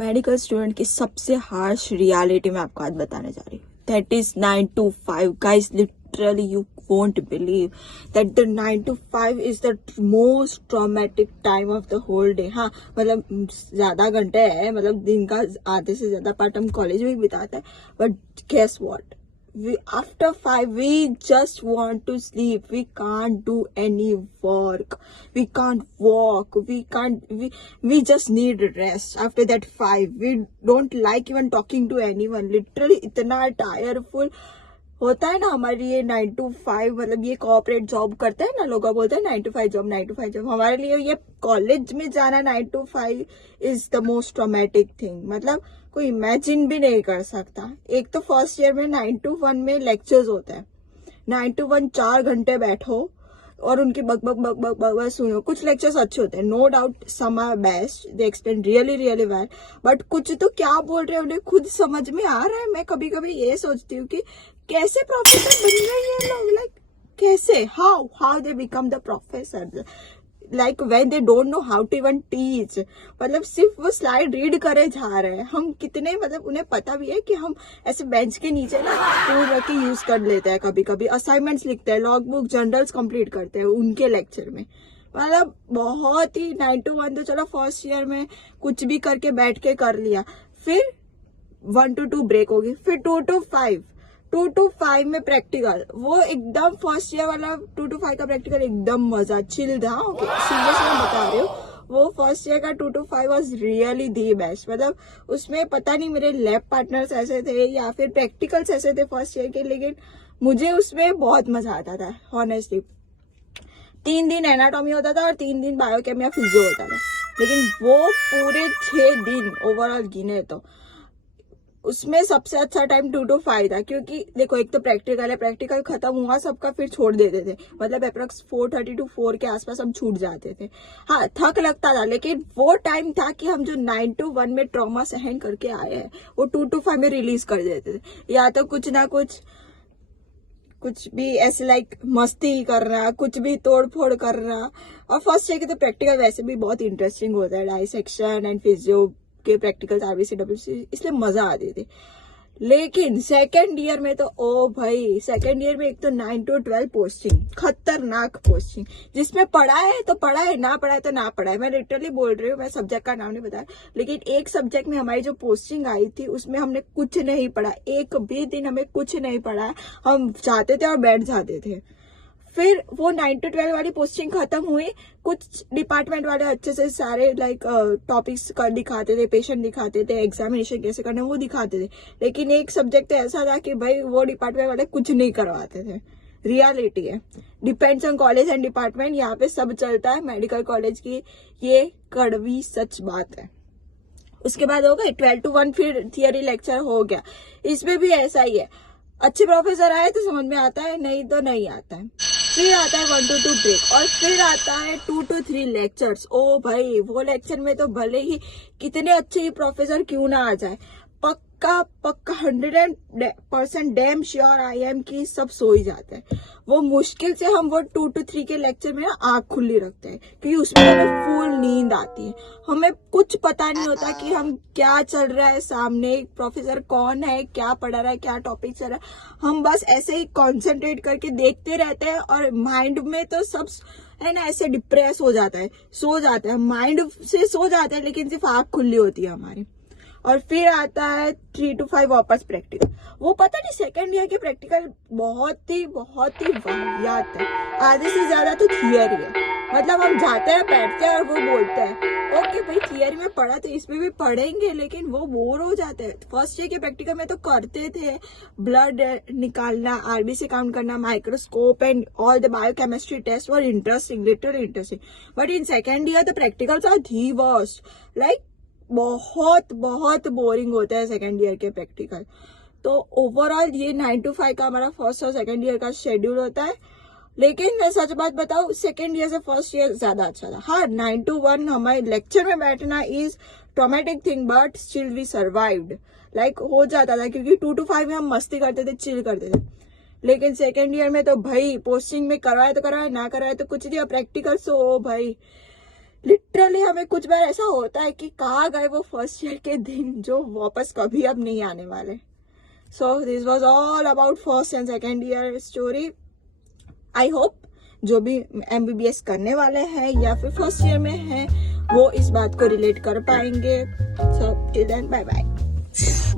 Medical student की सबसे harsh reality मैं आपको आज बताने जा रही हूँ. That is 9 to 5. Guys, literally you won't believe that the 9 to 5 is the most traumatic time of the whole day. हाँ, मतलब ज्यादा घंटे है, मतलब दिन का आधे से ज्यादा पार्ट हम कॉलेज में बिताते हैं. But guess what? After 5 we just want to sleep. We can't do any work, we can't walk, we just need rest. After that 5 we don't like even talking to anyone. Literally इतना टायरफुल होता है ना हमारी ये 9 to 5. मतलब ये corporate job करते हैं ना, लोग बोलते हैं 9 to 5 जॉब, 9 to 5 जॉब. हमारे लिए ये कॉलेज में जाना 9 to 5 is the most traumatic thing. मतलब कोई इमेजिन भी नहीं कर सकता. एक तो फर्स्ट ईयर में 9 to 1 में लेक्चर्स होते हैं. 9 to 1 4 घंटे बैठो और उनकी बक बक बक बक बक सुनो. कुछ लेक्चर्स अच्छे होते हैं, no doubt, some are best, they explain really really well. But कुछ तो क्या बोल रहे हैं उन्हें खुद समझ में आ रहा है. मैं कभी कभी ये सोचती हूँ कि कैसे प्रोफेसर बन रहे हैं लोग. लाइक कैसे, how they become the professor, like when they don't know how to even teach. मतलब सिर्फ वो स्लाइड रीड करे जा रहे हैं. हम कितने, मतलब उन्हें पता भी है कि हम ऐसे बेंच के नीचे ना टूल रख के यूज कर लेते हैं. कभी कभी असाइनमेंट्स लिखते हैं, लॉग बुक जर्नल्स कंप्लीट करते हैं उनके लेक्चर में. मतलब बहुत ही 9 to 1 तो चलो फर्स्ट ईयर में कुछ भी करके बैठ के कर लिया. फिर 1 to 2 ब्रेक होगी, फिर 2 to 5. 2 to 5 में प्रैक्टिकल, वो एकदम फर्स्ट ईयर वाला 2 to 5 का प्रैक्टिकल एकदम मजा, चिल था. ओके, सीरियस मैं बता रही हूँ. वो फर्स्ट ईयर का 2 to 5 was really the best. मतलब उसमें पता नहीं मेरे लैब पार्टनर्स ऐसे थे या फिर प्रैक्टिकल्स ऐसे थे फर्स्ट ईयर के, लेकिन मुझे उसमें बहुत मजा आता था ऑनेस्टली. 3 दिन एनाटॉमी होता था और 3 दिन बायोकेम या फिजियो होता था. लेकिन वो पूरे 6 दिन ओवरऑल गिने तो उसमें सबसे अच्छा टाइम 2 to 5 था. क्योंकि देखो, एक तो प्रैक्टिकल है, प्रैक्टिकल खत्म हुआ सबका, फिर छोड़ देते थे. मतलब अप्रोक्स 4:30 to 4 के आसपास हम छूट जाते थे. हाँ, थक लगता था, लेकिन वो टाइम था कि हम जो 9 to 1 में ट्रॉमा सहन करके आए हैं वो 2 to 5 में रिलीज कर देते थे. या तो कुछ ना कुछ भी ऐसे लाइक मस्ती करना, कुछ भी तोड़ फोड़ करना. और फर्स्ट ईयर के तो प्रैक्टिकल वैसे भी बहुत इंटरेस्टिंग होता है, डाइसेक्शन एंड फिजियो के प्रैक्टिकल्स, आरबीसी डब्ल्यूसी, इसलिए मजा आती थी. लेकिन सेकेंड ईयर में तो ओ भाई, सेकेंड ईयर में एक तो 9 to 12 पोस्टिंग, खतरनाक पोस्टिंग, जिसमें पढ़ा है तो पढ़ा है, ना पढ़ा है तो ना पढ़ा है. मैं लिटरली बोल रही हूँ, मैं सब्जेक्ट का नाम नहीं बताया, लेकिन एक सब्जेक्ट में हमारी जो पोस्टिंग आई थी उसमें हमने कुछ नहीं पढ़ा. एक भी दिन हमें कुछ नहीं पढ़ा. हम जाते थे और बैठ जाते थे. फिर वो 9 to 12 वाली पोस्टिंग खत्म हुई. कुछ डिपार्टमेंट वाले अच्छे से सारे लाइक टॉपिक्स दिखाते थे, पेशेंट दिखाते थे, एग्जामिनेशन कैसे करना वो दिखाते थे. लेकिन एक सब्जेक्ट ऐसा था कि भाई वो डिपार्टमेंट वाले कुछ नहीं करवाते थे. रियलिटी है, depends on college and department. यहाँ पे सब चलता है मेडिकल कॉलेज की, ये कड़वी सच बात है. उसके बाद हो गए 12 to 1, फिर थियरी लेक्चर हो गया. इसमें भी ऐसा ही है, अच्छे प्रोफेसर आए तो समझ में आता है, नहीं तो नहीं आता है. फिर आता है 1 to 2 ब्रेक और फिर आता है 2 to 3 लेक्चर्स. ओ भाई, वो लेक्चर में तो भले ही कितने अच्छे ही प्रोफेसर क्यों ना आ जाए, पक्का 100% डैम श्योर आई एम कि सब सो ही जाते हैं. वो मुश्किल से हम वो 2 to 3 के लेक्चर में ना आंख खुली रखते हैं, क्योंकि उसमें हमें फुल नींद आती है. हमें कुछ पता नहीं होता कि हम क्या चल रहा है सामने, प्रोफेसर कौन है, क्या पढ़ा रहा है, क्या टॉपिक चल रहा है. हम बस ऐसे ही कॉन्सेंट्रेट करके देखते रहते हैं और माइंड में तो सब है ना ऐसे डिप्रेस हो जाता है, सो जाता है, माइंड से सो जाता है, लेकिन सिर्फ आंख खुली होती है हमारी. और फिर आता है 3 to 5 वापस प्रैक्टिकल. वो पता नहीं, सेकेंड ईयर के प्रैक्टिकल बहुत ही वाहियात है. आधे से ज्यादा तो थियरी है. मतलब हम जाते हैं, बैठते हैं और वो बोलते हैं ओके भाई थियरी में पढ़ा तो इसमें भी पढ़ेंगे, लेकिन वो बोर हो जाते हैं. फर्स्ट ईयर के प्रैक्टिकल में तो करते थे ब्लड निकालना, आरबीसी काउंट करना, microscope and all the biochemistry test were interesting, literally interesting. But in second year the practicals are the worst. Like बहुत बोरिंग होता है सेकेंड ईयर के प्रैक्टिकल. तो ओवरऑल ये 9 to 5 का हमारा फर्स्ट और सेकेंड ईयर का शेड्यूल होता है. लेकिन मैं सच बात बताऊं, सेकेंड ईयर से फर्स्ट ईयर ज्यादा अच्छा था. हाँ, 9 to 1 हमारे लेक्चर में बैठना is traumatic thing, but still we survived. Like हो जाता था, क्योंकि 2 to 5 में हम मस्ती करते थे, चिल करते थे. लेकिन सेकेंड ईयर में तो भाई पोस्टिंग में करवाए तो करवाए, ना करवाए तो कुछ नहीं. प्रैक्टिकल सो भाई लिटरली हमें कुछ बार ऐसा होता है कि कहाँ गए वो फर्स्ट ईयर के दिन जो वापस कभी अब नहीं आने वाले. So this was all about first and second year story. I hope जो भी MBBS करने वाले हैं या फिर फर्स्ट ईयर में हैं वो इस बात को रिलेट कर पाएंगे. So till then bye bye.